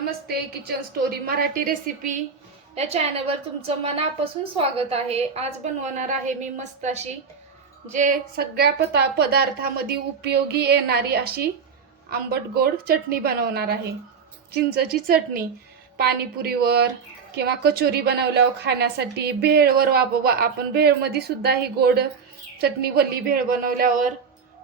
नमस्ते kitchen story Marathi recipe या चॅनलवर तुमचं मनापासून स्वागत आहे. आज बनवणार आहे मी मस्त अशी जे सगळ्या पता पदार्थामध्ये उपयोगी येणारी अशी आंबट गोड चटणी बनवणार आहे. चिंचची चटणी पाणीपुरीवर किंवा कचोरी बनवल्यावर खाण्यासाठी भेळवर वाप वा- आपण भेळमध्ये सुद्धा ही गोड चटणी वल्ली भेळ बनवल्यावर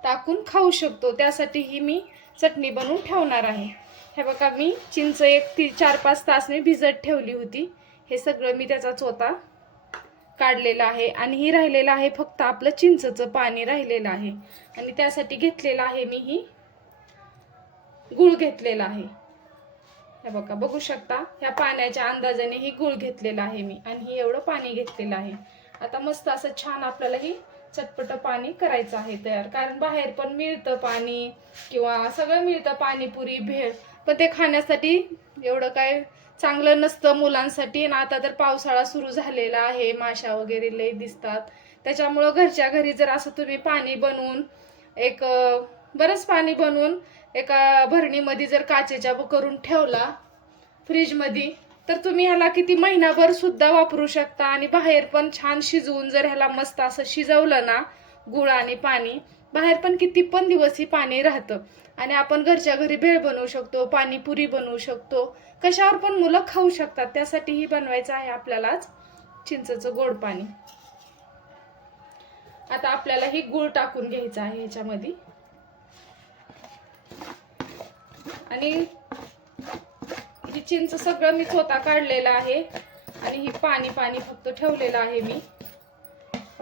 टाकून खाऊ शकतो. त्यासाठी ही मी चटणी बनवून ठेवणार आहे. हे बघा मी चिंच एक ती चार पाच तास मी भिजत ठेवली होती. हे सगळं मी त्याचा चोता काढलेला आहे आणि ही राहिलेलं आहे फक्त आपलं चिंचचं पाणी राहिलेलं आहे. आणि त्यासाठी घेतलेलं आहे मी ही गुळ घेतलेला आहे. हे बघा बघू शकता ह्या पाण्याच्या अंदाजाने ही गुळ घेतलेला आहे मी आणि ही एवढं पाणी घेतलेलं आहे. आता मस्त असं छान आपल्याला ही चटपट पाणी करायचं आहे तयार. कारण बाहेर पण मिळतं पाणी किंवा सगळं मिळतं पाणीपुरी भेळ पण ते खाण्यासाठी एवढं काय चांगलं नसतं मुलांसाठी. आणि आता तर पावसाळा सुरू झालेला आहे. माशा वगैरे लई दिसतात. त्याच्यामुळं घरच्या घरी जर असं तुम्ही पाणी बनवून एक बरंच पाणी बनवून एका भरणीमध्ये जर काचेच्या करून ठेवला फ्रीजमध्ये तर तुम्ही ह्याला किती महिनाभर सुद्धा वापरू शकता. आणि बाहेर पण छान शिजवून जर ह्याला मस्त असं शिजवलं ना गुळ आणि पाणी बाहेर पण किती पण दिवस ही पाणी राहतं. आणि आपण घरच्या घरी भेळ बनवू शकतो पाणीपुरी बनवू शकतो. कशावर पण मुलं खाऊ शकतात. त्यासाठी ही बनवायचं आहे आपल्यालाच चिंचचं गोड पाणी. आता आपल्याला ही गूळ टाकून घ्यायचं आहे ह्याच्यामध्ये. आणि ही चिंच सगळं मी स्वतः काढलेलं आहे. आणि ही पाणी पाणी फक्त ठेवलेलं आहे मी.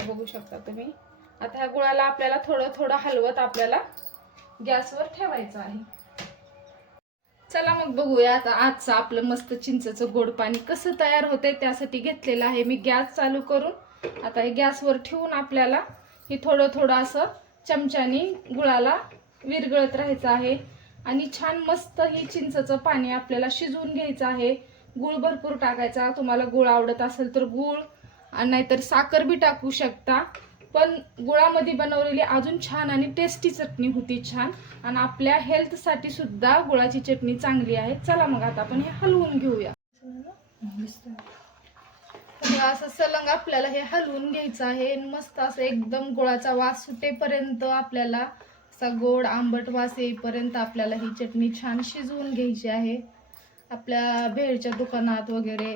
बघू शकता तुम्ही. आता ह्या गुळाला आपल्याला थोडं थोडं हलवत आपल्याला गॅसवर ठेवायचं आहे. चला मग बघूया आता आजचं आपलं मस्त चिंचचं गोड पाणी कसं तयार होतंय त्यासाठी घेतलेलं आहे मी गॅस चालू करून. आता हे गॅसवर ठेवून आपल्याला हे थोडं थोडं असं चमच्यानी गुळाला विरगळत राहायचं आहे. आणि छान मस्त ही चिंचचं पाणी आपल्याला शिजवून घ्यायचं आहे. गुळ भरपूर टाकायचा. तुम्हाला गुळ आवडत असेल तर गुळ आणि नाहीतर साखर बी टाकू शकता. पण गुळामध्ये बनवलेली अजून छान आणि टेस्टी चटणी होती छान. आणि आपल्या हेल्थसाठी सुद्धा गुळाची चटणी चांगली आहे. चला मग आता आपण हे हलवून घेऊया. असं सलंग आपल्याला हे हलवून घ्यायचं आहे. आणि मस्त असं एकदम गुळाचा वास सुटेपर्यंत आपल्याला असा गोड आंबट वास येईपर्यंत आपल्याला ही चटणी छान शिजवून घ्यायची आहे. आपल्या भेळच्या दुकानात वगैरे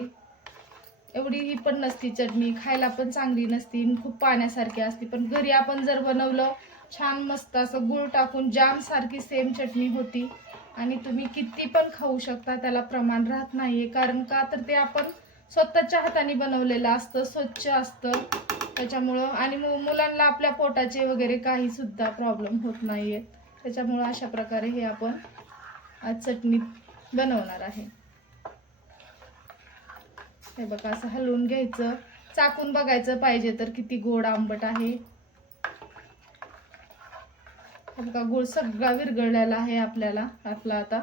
एवढी ही पण नसती चटणी खायला पण चांगली नसती खूप पाण्यासारखी असती. पण घरी आपण जर बनवलं छान मस्त असं गुळ टाकून जामसारखी सेम चटणी होती. आणि तुम्ही किती पण खाऊ शकता त्याला प्रमाण राहत नाही आहे कारण का तर ते आपण स्वतःच्या हाताने बनवलेलं असतं स्वच्छ असतं. त्याच्यामुळं आणि मु- मुलांना आपल्या पोटाचे वगैरे काहीसुद्धा प्रॉब्लेम होत नाही आहेत त्याच्यामुळं अशा प्रकारे हे आपण आज चटणी बनवणार आहे. हे बघा असं हलवून घ्यायचं. चाकून बघायचं पाहिजे तर किती गोड आंबट आहे. हे बघा गुळ सगळा विरघळलेला आहे आपल्याला आपला आता.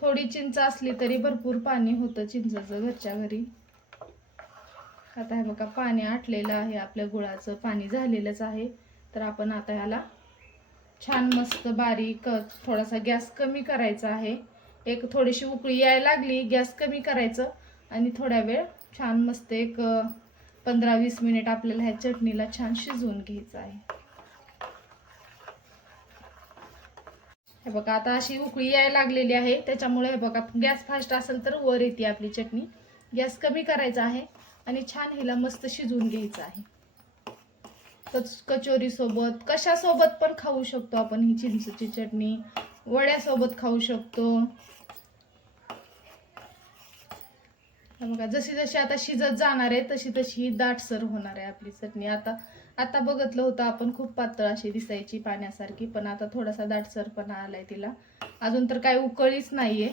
थोडी चिंच असली तरी भरपूर पाणी होतं चिंचचं घरच्या घरी. आता हे बघा पाणी आटलेलं आहे आपल्या गुळाचं पाणी झालेलंच आहे. तर आपण आता ह्याला छान मस्त बारीक थोडासा गॅस कमी करायचा आहे. एक थोडीशी उकळी यायला लागली गॅस कमी करायचं. आणि थोड्या वेळ छान मस्त एक पंधरा वीस मिनिट आपल्याला ह्या चटणीला छान शिजवून घ्यायचं आहे. हे बघा आता अशी उकळी यायला लागलेली आहे. त्याच्यामुळे हे बघा गॅस फास्ट असेल तर वर येते आपली चटणी. गॅस कमी करायचा आहे आणि छान हिला मस्त शिजवून घ्यायचं आहे. कचोरी सोबत कशासोबत पण खाऊ शकतो आपण ही चिंचची चटणी. वड्यासोबत खाऊ शकतो. बघा जशी जशी आता शिजत जाणार आहे तशी तशी ही दाटसर होणार आहे आपली चटणी. आता आता बघितलं होतं आपण खूप पातळ अशी दिसायची पाण्यासारखी पण आता थोडासा दाटसरपणा आलाय तिला. अजून तर काय उकळीच नाहीये.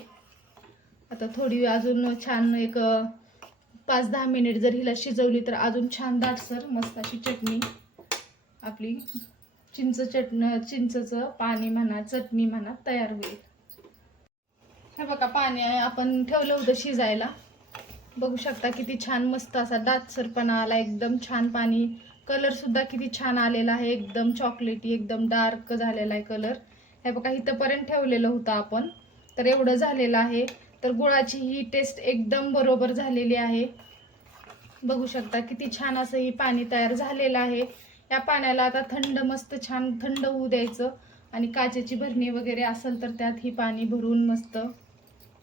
आता थोडी अजून छान एक पाच दहा मिनिट जर हिला शिजवली तर अजून छान दाटसर मस्त अशी चटणी. आपली चिंच चटणं चिंचचं पाणी म्हणा चटणी म्हणा तयार होईल. हे बघा पाणी आहे आपण ठेवलं होतं शिजायला. बघू शकता किती छान मस्त असा दातसरपणा आला एकदम छान पाणी. कलर सुद्धा किती छान आलेला आहे एकदम चॉकलेटी एकदम डार्क झालेला आहे कलर हे बघा इथंपर्यंत ठेवलेलं होतं आपण. तर एवढं झालेलं आहे. तर गुळाची ही टेस्ट एकदम बरोबर झालेली आहे. बघू शकता किती छान असं ही पाणी तयार झालेलं आहे. या पाण्याला आता थंड मस्त छान थंड होऊ द्यायचं. आणि काचेची भरणी वगैरे असेल तर त्यात ही पाणी भरून मस्त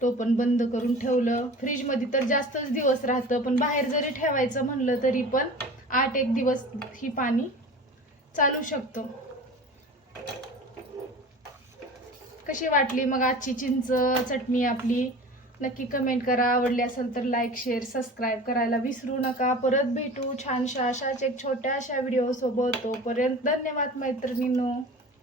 टोपण बंद करून ठेवलं. फ्रीजमध्ये तर जास्तच दिवस राहतं पण बाहेर जरी ठेवायचं म्हणलं तरी पण आठ एक दिवस ही पाणी चालू शकतो. कशी वाटली मग आजची चिंच चटणी आपली? नक्की कमेंट करा. आवडली असेल तर लाईक शेअर सबस्क्राईब करायला विसरू नका. परत भेटू छानशा अशाच एक छोट्याशा व्हिडिओ सोबत. तोपर्यंत धन्यवाद मैत्रिणींनो.